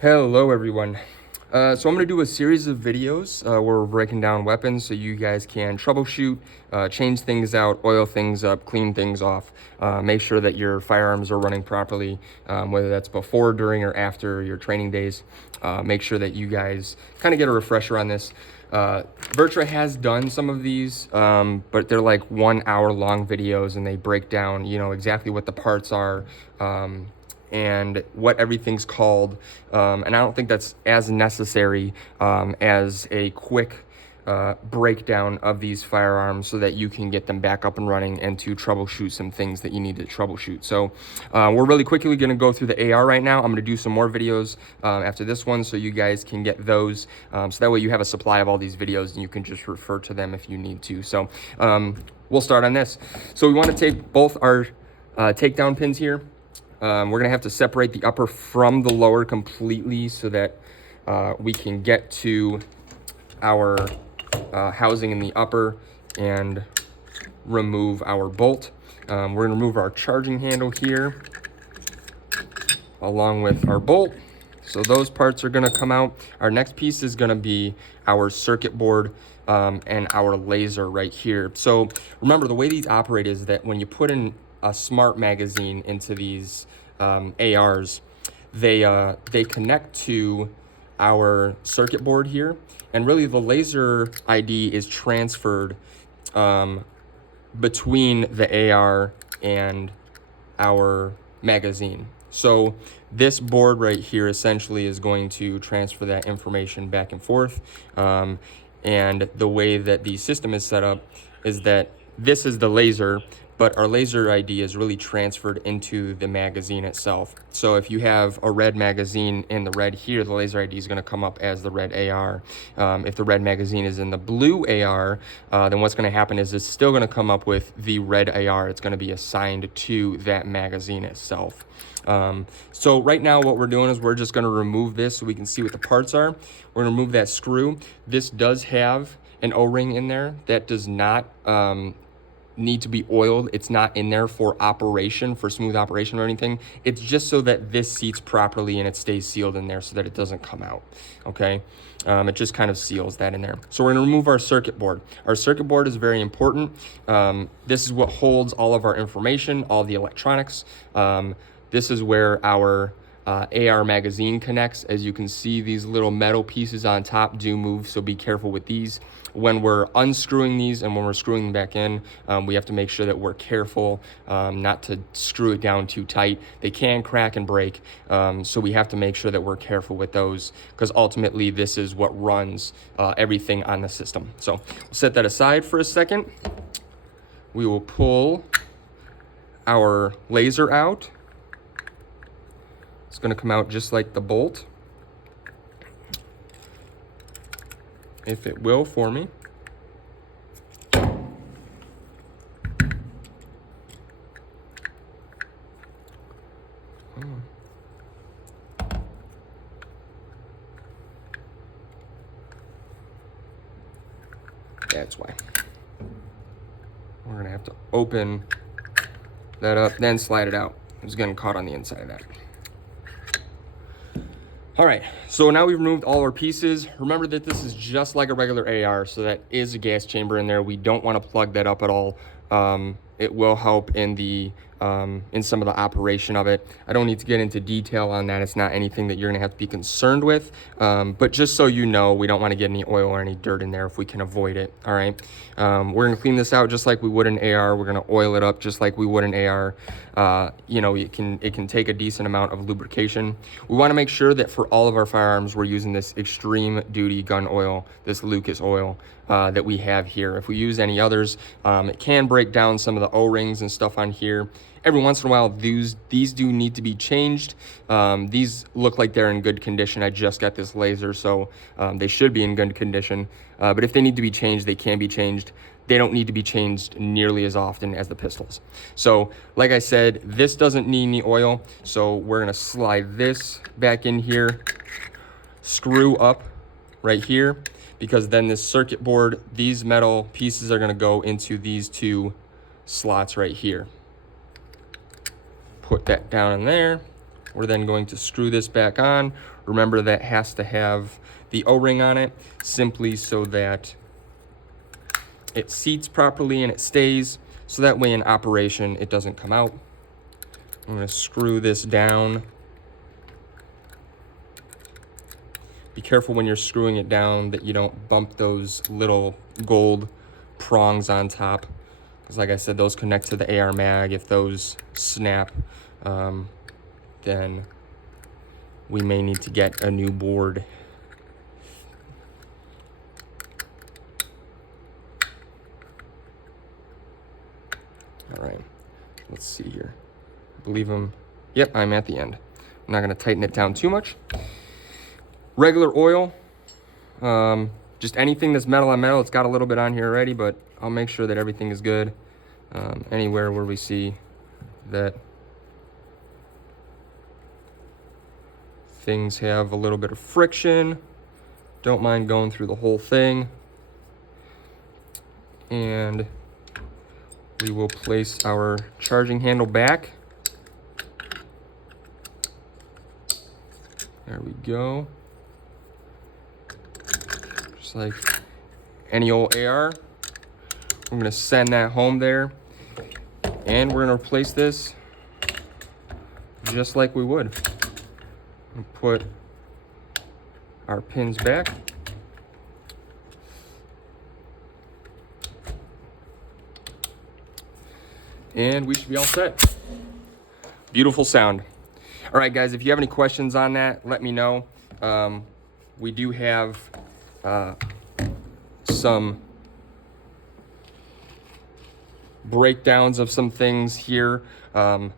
Hello everyone. So I'm going to do a series of videos where we're breaking down weapons so you guys can troubleshoot, change things out, oil things up, clean things off, make sure that your firearms are running properly, whether that's before, during, or after your training days. Make sure that you guys kind of get a refresher on this. Vertra has done some of these, but they're like 1 hour long videos and they break down, exactly what the parts are, and what everything's called, and I don't think that's as necessary as a quick breakdown of these firearms so that you can get them back up and running and to troubleshoot some things that you need to troubleshoot. So we're really quickly going to go through the AR right now. I'm going to do some more videos after this one so you guys can get those, so that way you have a supply of all these videos and you can just refer to them if you need to. So we'll start on this. So we want to take both our takedown pins here. We're gonna have to separate the upper from the lower completely so that we can get to our housing in the upper and remove our bolt. We're gonna remove our charging handle here along with our bolt. So those parts are gonna come out. Our next piece is gonna be our circuit board and our laser right here. So remember, the way these operate is that when you put in a smart magazine into these ARs, they connect to our circuit board here, and really the laser ID is transferred between the AR and our magazine. So this board right here essentially is going to transfer that information back and forth, and the way that the system is set up is that this is the laser, but our laser ID is really transferred into the magazine itself. So if you have a red magazine in the red here, the laser ID is going to come up as the red AR. If the red magazine is in the blue AR, then what's going to happen is it's still going to come up with the red AR. It's going to be assigned to that magazine itself. So right now what we're doing is we're just going to remove this so we can see what the parts are. We're going to remove that screw. This does have an O-ring in there that does not need to be oiled. It's not in there for operation, for smooth operation or anything. It's just so that this seats properly and it stays sealed in there so that it doesn't come out, okay? It just kind of seals that in there. So we're gonna remove our circuit board. Our circuit board is very important. This is what holds all of our information, all the electronics. This is where our AR magazine connects. As you can see, these little metal pieces on top do move, so be careful with these. When we're unscrewing these and when we're screwing them back in, we have to make sure that we're careful not to screw it down too tight. They can crack and break, so we have to make sure that we're careful with those, because ultimately this is what runs everything on the system. So we'll set that aside for a second. We will pull our laser out. It's going to come out just like the bolt, if it will for me. That's why. We're going to have to open that up, then slide it out. It's getting caught on the inside of that. All right, so now we've removed all our pieces. Remember that this is just like a regular AR, so that is a gas chamber in there. We don't want to plug that up at all. It will help in the in some of the operation of it. I don't need to get into detail on that. It's not anything that you're gonna have to be concerned with, but just so you know, we don't want to get any oil or any dirt in there if we can avoid it. All right, we're gonna clean this out just like we would an AR. We're gonna oil it up just like we would an AR. It can take a decent amount of lubrication. We want to make sure that for all of our firearms we're using this extreme duty gun oil, this Lucas oil that we have here. If we use any others, it can break down some of the O-rings and stuff on here. Every once in a while, these do need to be changed. These look like they're in good condition. I just got this laser, so they should be in good condition. But if they need to be changed, they can be changed. They don't need to be changed nearly as often as the pistols. So, like I said, this doesn't need any oil. So we're gonna slide this back in here, screw up right here, because then this circuit board, these metal pieces are gonna go into these two slots right here. Put that down in there. We're then going to screw this back on. Remember, that has to have the O-ring on it, simply so that it seats properly and it stays, so that way in operation it doesn't come out. I'm going to screw this down. Be careful when you're screwing it down that you don't bump those little gold prongs on top, because like I said, those connect to the AR mag. If those snap, then we may need to get a new board. All right, let's see here. I believe yep, I'm at the end. I'm not gonna tighten it down too much. Regular oil, just anything that's metal on metal. It's got a little bit on here already, but I'll make sure that everything is good. Anywhere where we see that things have a little bit of friction, don't mind going through the whole thing. And we will place our charging handle back. There we go. Just like any old AR. I'm gonna send that home there, and we're gonna replace this just like we would. We'll put our pins back. And we should be all set. Beautiful sound. All right, guys, if you have any questions on that, let me know. We do have some breakdowns of some things here on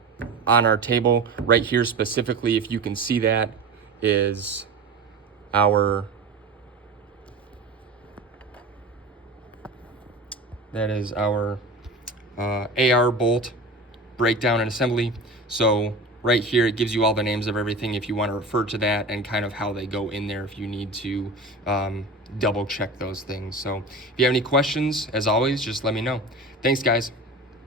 our table. Right here specifically, if you can see that, is our AR bolt breakdown and assembly. So right here, it gives you all the names of everything if you want to refer to that, and kind of how they go in there if you need to double check those things. So if you have any questions, as always, just let me know. Thanks, guys.